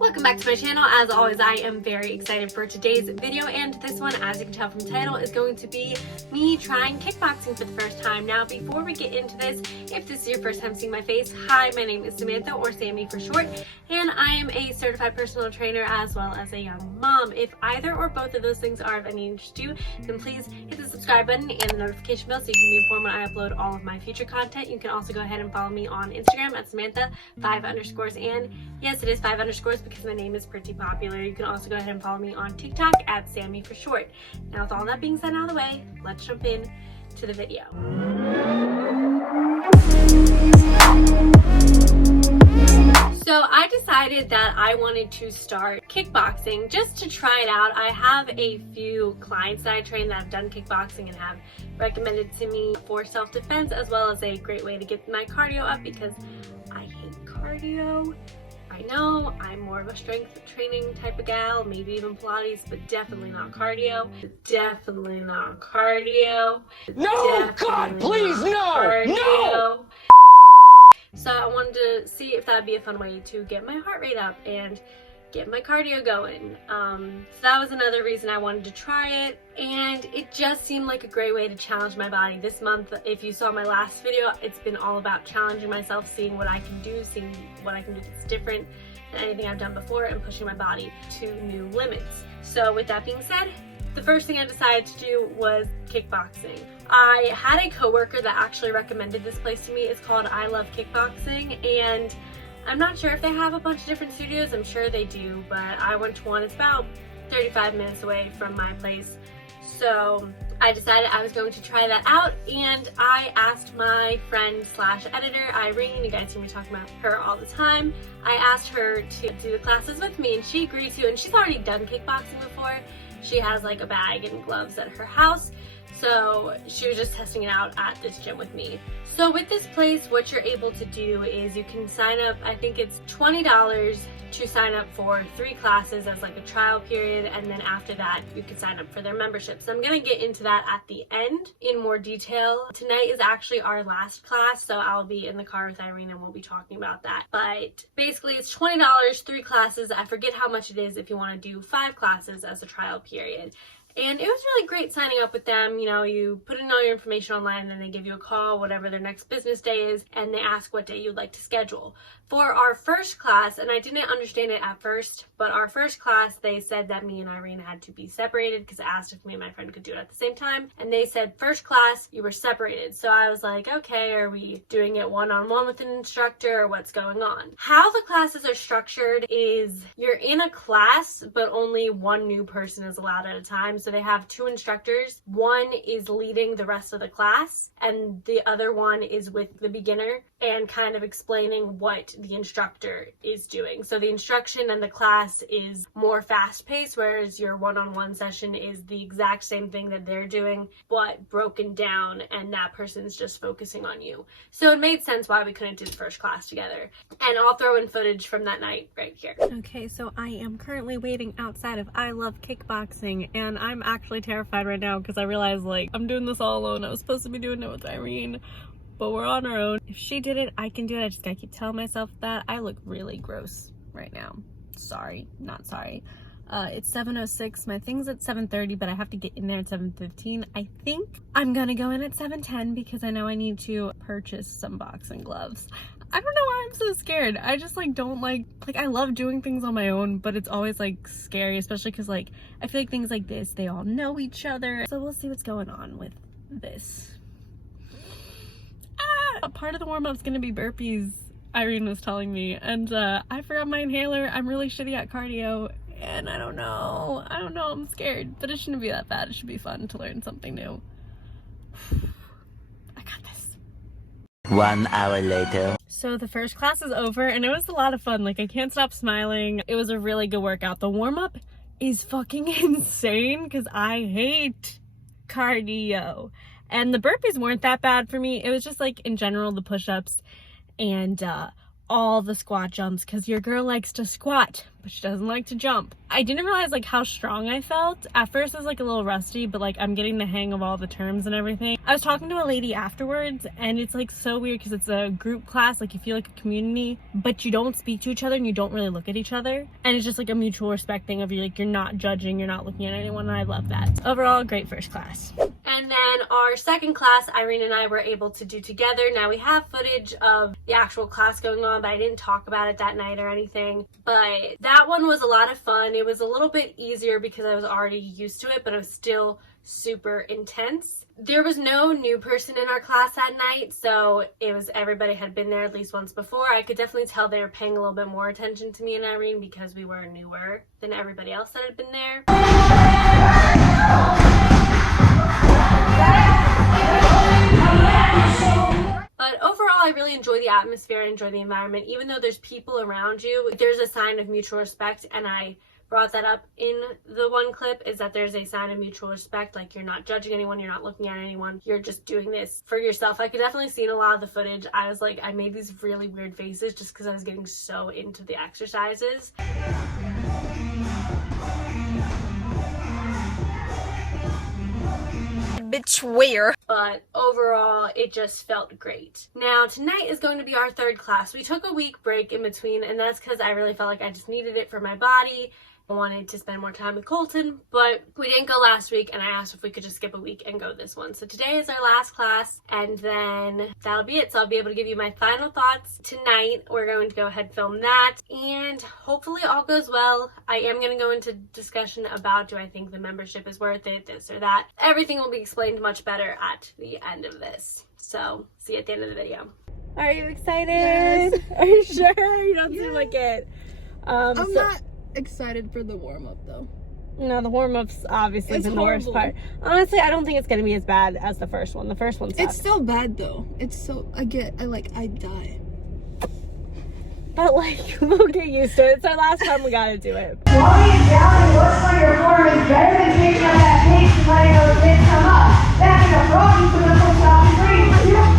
Welcome back to my channel. As always, I am very excited for today's video, and this one, as you can tell from the title, is going to be me trying kickboxing for the first time. Now, before we get into this, if this is your first time seeing my face, hi, my name is Samantha, or Sammy for short, and I am a certified personal trainer as well as a young mom. If either or both of those things are of any interest to you, then please hit the subscribe button and the notification bell so you can be informed when I upload all of my future content. You can also go ahead and follow me on Instagram at Samantha5_, and yes, it is 5_ because my name is pretty popular. You can also go ahead and follow me on TikTok at Sammy for short. Now, with all that being said out of the way, let's jump in to the video. So I decided that I wanted to start kickboxing just to try it out. I have a few clients that I train that have done kickboxing and have recommended to me for self-defense, as well as a great way to get my cardio up because I hate cardio. I know I'm more of a strength training type of gal, maybe even Pilates, but definitely not cardio. Definitely not cardio. No, God, please, no, cardio. no! So I wanted to see if that'd be a fun way to get my heart rate up and get my cardio going. So that was another reason I wanted to try it, and it just seemed like a great way to challenge my body. This month, if you saw my last video, it's been all about challenging myself, seeing what I can do, seeing what I can do that's different than anything I've done before, and pushing my body to new limits. So with that being said, the first thing I decided to do was kickboxing. I had a coworker that actually recommended this place to me. It's called I Love Kickboxing, and I'm not sure if they have a bunch of different studios. I'm sure they do, but I went to one. It's about 35 minutes away from my place. So I decided I was going to try that out, and I asked my friend slash editor, Irene, you guys hear me talking about her all the time. I asked her to do the classes with me, and she agreed to, and she's already done kickboxing before. She has like a bag and gloves at her house. So she was just testing it out at this gym with me. So with this place, what you're able to do is you can sign up, I think it's $20 to sign up for 3 classes as like a trial period, and then after that you can sign up for their membership. So I'm gonna get into that at the end in more detail. Tonight is actually our last class, so I'll be in the car with Irene and we'll be talking about that. But basically it's $20, 3 classes. I forget how much it is if you wanna do 5 classes as a trial period. And it was really great signing up with them. You know, you put in all your information online and then they give you a call, whatever their next business day is, and they ask what day you'd like to schedule. For our first class, and I didn't understand it at first, but our first class, they said that me and Irene had to be separated because I asked if me and my friend could do it at the same time. And they said, first class, you were separated. So I was like, okay, are we doing it one-on-one with an instructor or what's going on? How the classes are structured is you're in a class, but only one new person is allowed at a time. So they have 2 instructors. One is leading the rest of the class, and the other one is with the beginner and kind of explaining what the instructor is doing. So the instruction and the class is more fast-paced, whereas your one-on-one session is the exact same thing that they're doing, but broken down, and that person's just focusing on you. So it made sense why we couldn't do the first class together. And I'll throw in footage from that night right here. Okay, so I am currently waiting outside of I Love Kickboxing, and I'm actually terrified right now because I realized, like, I'm doing this all alone. I was supposed to be doing it with Irene, but we're on our own. If she did it, I can do it. I just gotta keep telling myself that. I look really gross right now. Sorry, not sorry. It's 7:06. My thing's at 7:30, but I have to get in there at 7:15. I think I'm gonna go in at 7:10 because I know I need to purchase some boxing gloves. I don't know why I'm so scared. I just like don't like I love doing things on my own, but it's always like scary, especially because like I feel like things like this, they all know each other. So we'll see what's going on with this. A part of the warm-up's gonna be burpees, Irene was telling me, and I forgot my inhaler. I'm really shitty at cardio, and I don't know, I'm scared, but it shouldn't be that bad. It should be fun to learn something new. I got this. 1 hour later. So the first class is over, and it was a lot of fun. Like, I can't stop smiling. It was a really good workout. The warm-up is fucking insane because I hate cardio. And the burpees weren't that bad for me. It was just like in general the push-ups and all the squat jumps because your girl likes to squat, but she doesn't like to jump. I didn't realize like how strong I felt. At first I was like a little rusty, but like I'm getting the hang of all the terms and everything. I was talking to a lady afterwards, and it's like so weird because it's a group class, like you feel like a community, but you don't speak to each other and you don't really look at each other. And it's just like a mutual respect thing of you're not judging, you're not looking at anyone, and I love that. Overall, great first class. And then our second class, Irene and I were able to do together. Now we have footage of the actual class going on, but I didn't talk about it that night or anything. But that one was a lot of fun. It was a little bit easier because I was already used to it, but it was still super intense. There was no new person in our class that night, so it was everybody had been there at least once before. I could definitely tell they were paying a little bit more attention to me and Irene because we were newer than everybody else that had been there. But overall, I really enjoy the atmosphere, I enjoy the environment. Even though there's people around you, there's a sign of mutual respect, and I brought that up in the one clip, is that there's a sign of mutual respect. Like, you're not judging anyone, you're not looking at anyone, you're just doing this for yourself. I could definitely see in a lot of the footage, I was like, I made these really weird faces just because I was getting so into the exercises. Bitch, where? But overall, it just felt great. Now, tonight is going to be our third class. We took a week break in between, and that's because I really felt like I just needed it for my body. I wanted to spend more time with Colton, but we didn't go last week, and I asked if we could just skip a week and go this one. So today is our last class, and then that'll be it. So I'll be able to give you my final thoughts tonight. We're going to go ahead and film that, and hopefully all goes well. I am going to go into discussion about, do I think the membership is worth it, this or that. Everything will be explained much better at the end of this. So see you at the end of the video. Are you excited? Yes. Are you sure? You don't seem like it. I'm not excited for the warm-up though. No, the warm-up's obviously It's been the worst horrible. part. Honestly, I don't think it's gonna be as bad as the first one. The first one sucked. It's still bad though. It's so I die. But like, we'll get used to it. It's our last time, we gotta do it. Slowing it down and working on your form is better than taking up that pace and letting those hits come up. Back in a frog, you put the hooks off and breathe.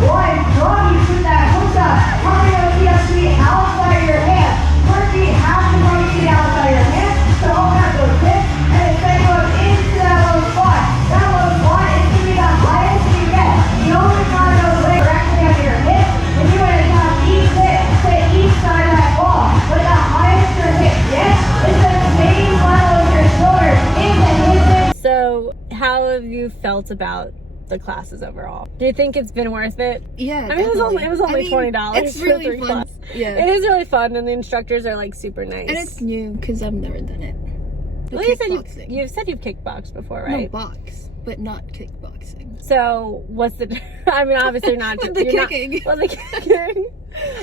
One frog, you put that hooks up. Pumping those feet up to the outside of your hand. First feet half the front to the outside of your hand. So open up those hips and then send those into that low squat. That low squat is going to be the highest you get. You only find those legs directly under your hips. And you want to touch each hip to each side of that ball. But the highest your hip gets is the same level as your shoulders into his. So, how have you felt about the classes overall? Do you think it's been worth it? Yeah. I mean, it was only $20. It's for really 3 fun. classes. Yeah. It is really fun, and the instructors are like super nice. And it's new because I've never done it. The well, you said kickboxing. you've said you've kickboxed before, No, right? box, but not kickboxing. So what's the? I mean, obviously not The you're kicking. Not, well, the kicking.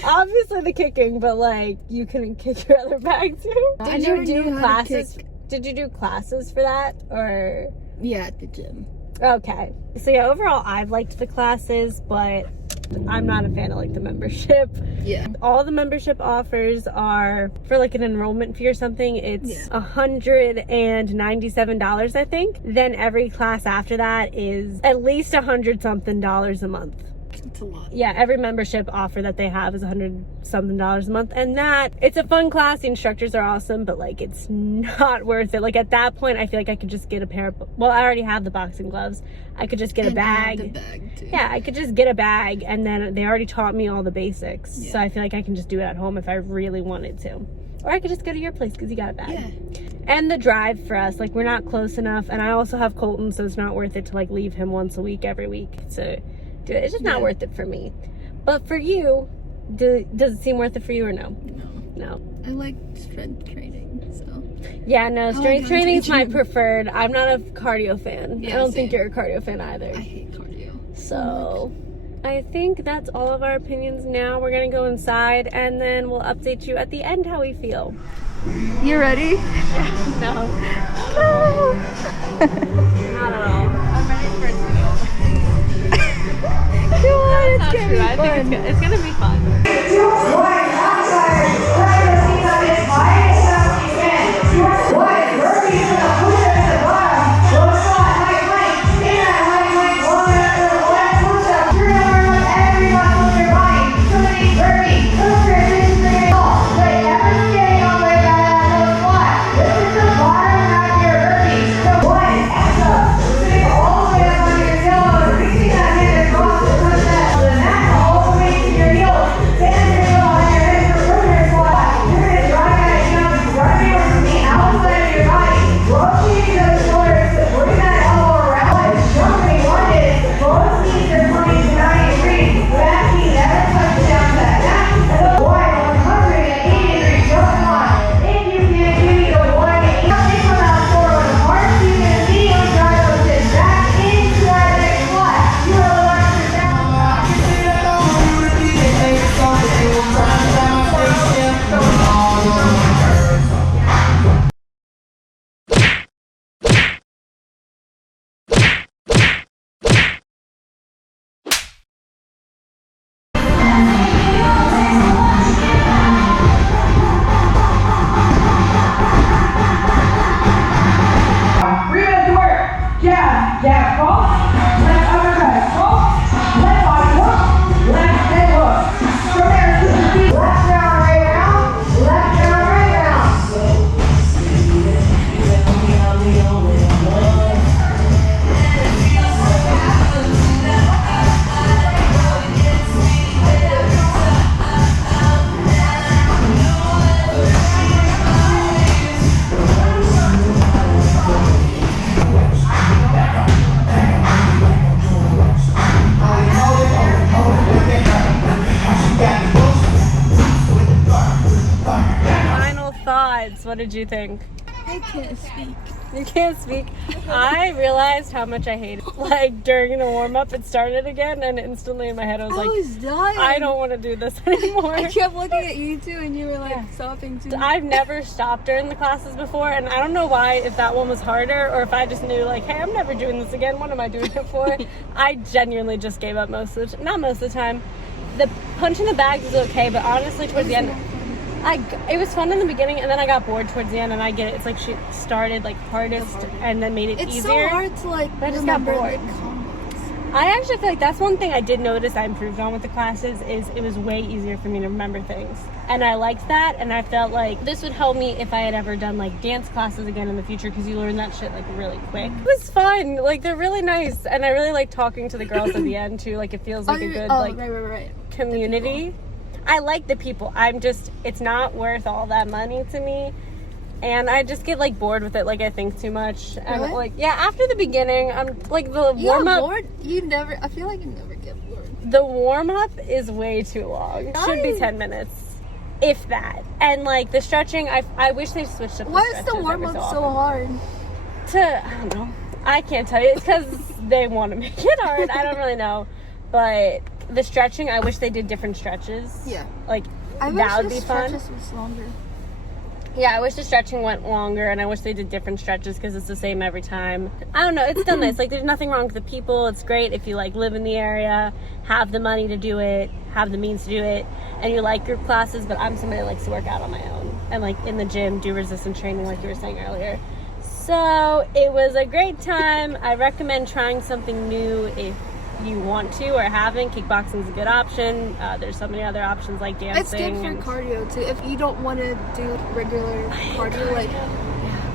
Obviously the kicking, but like you can kick your other bag too. I Did you never do knew how to classes? kick. Did you do classes for that or? Yeah, at the gym. Okay. So yeah, overall I've liked the classes, but I'm not a fan of like the membership. Yeah. All the membership offers are for like an enrollment fee or something. It's Yeah. $197, I think. Then every class after that is at least $100 something a month. It's a lot. Yeah, every membership offer that they have is $100 something a month, and that it's a fun class. The instructors are awesome, but like it's not worth it. Like at that point, I feel like I could just get a pair of, well, I already have the boxing gloves. I could just get a And add the bag. bag too. Yeah, I could just get a bag, and then they already taught me all the basics. Yeah. So I feel like I can just do it at home if I really wanted to. Or I could just go to your place because you got a bag. Yeah. And the drive for us, like we're not close enough, and I also have Colton, so it's not worth it to like leave him once a week every week to do it. It's just not Yeah. worth it for me. But for you, does it seem worth it for you or no? No. No. I like strength training, so. Yeah, no, like strength going to training is the my gym. preferred. I'm not a cardio fan. Yeah, I don't think same. you're a cardio fan either. I hate cardio. So I think that's all of our opinions now. We're gonna go inside and then we'll update you at the end how we feel. You ready? No. Not at all. I'm ready for it to go. Come on, it's Not gonna true. be I think fun. it's gonna be fun. thoughts? What did you think? I can't speak. You can't speak. I realized how much I hated it. Like, during the warm-up, it started again, and instantly in my head, I was I like, was dying. I don't want to do this anymore. I kept looking at you two, and you were like stopping too. I've never stopped during the classes before, and I don't know why, if that one was harder, or if I just knew, like, hey, I'm never doing this again. What am I doing it for? I genuinely just gave up not most of the time. The punch in the bags is okay, but honestly, towards the end, it was fun in the beginning, and then I got bored towards the end, and I get it. It's like she started like hardest and then made it it's easier. so hard to like I just got remember bored. the combos. I actually feel like that's one thing I did notice I improved on with the classes is it was way easier for me to remember things. And I liked that, and I felt like this would help me if I had ever done like dance classes again in the future, because you learn that shit like really quick. It was fun. Like, they're really nice, and I really like talking to the girls at the end too. Like, it feels like a good right. community. I like the people. It's not worth all that money to me. And I just get like bored with it. Like, I think too much. And Really? like, yeah, after the beginning, I'm like the warm up. Bored? I feel like you never get bored. The warm up is way too long. It should be 10 minutes, if that. And like the stretching, I wish they switched up the Why stretches is the warm every up so so often. hard? I don't know. I can't tell you. It's because they want to make it hard. I don't really know. But the stretching, I wish they did different stretches. Yeah. Like, I that would wish be the fun. stretches was longer. Yeah, I wish the stretching went longer, and I wish they did different stretches because it's the same every time. I don't know, it's still nice. Like, there's nothing wrong with the people. It's great if you like live in the area, have the money to do it, have the means to do it, and you like group classes. But I'm somebody that likes to work out on my own and like in the gym, do resistance training like you were saying earlier. So it was a great time. I recommend trying something new if you want to or haven't. Kickboxing is a good option. There's so many other options like dancing. It's good for cardio too. If you don't want to do regular cardio like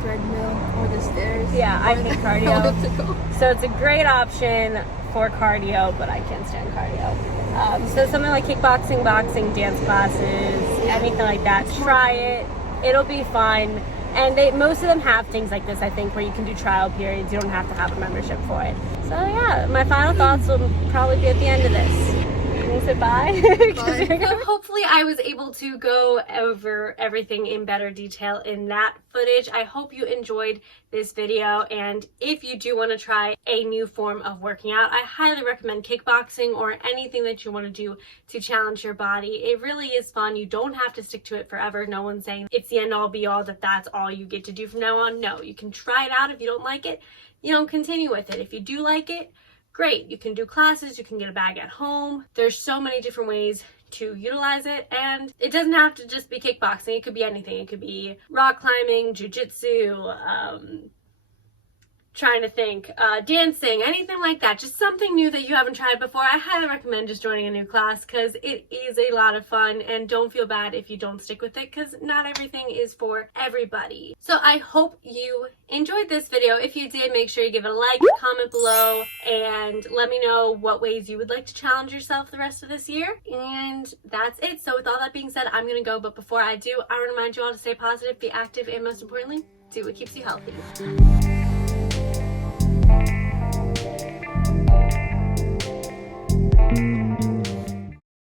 treadmill or the stairs. Yeah, I hate cardio. elliptical. So it's a great option for cardio, but I can't stand cardio. So something like kickboxing, boxing, dance classes, anything like that, try it. It'll be fun. And most of them have things like this, I think, where you can do trial periods. You don't have to have a membership for it. So yeah, my final thoughts will probably be at the end of this. You want to say bye? So hopefully I was able to go over everything in better detail in that footage. I hope you enjoyed this video, and if you do want to try a new form of working out, I highly recommend kickboxing or anything that you want to do to challenge your body. It really is fun. You don't have to stick to it forever. No one's saying it's the end all be all, that's all you get to do from now on. No, you can try it out. If you don't like it, you don't continue with it. If you do like it, great. You can do classes, you can get a bag at home. There's so many different ways to utilize it, and it doesn't have to just be kickboxing. It could be anything. It could be rock climbing, jiu-jitsu, trying to think, dancing, anything like that. Just something new that you haven't tried before. I highly recommend just joining a new class because it is a lot of fun, and don't feel bad if you don't stick with it because not everything is for everybody. So I hope you enjoyed this video. If you did, make sure you give it a like, comment below, and let me know what ways you would like to challenge yourself the rest of this year. And that's it. So with all that being said, I'm gonna go, but before I do, I want to remind you all to stay positive, be active, and most importantly, do what keeps you healthy.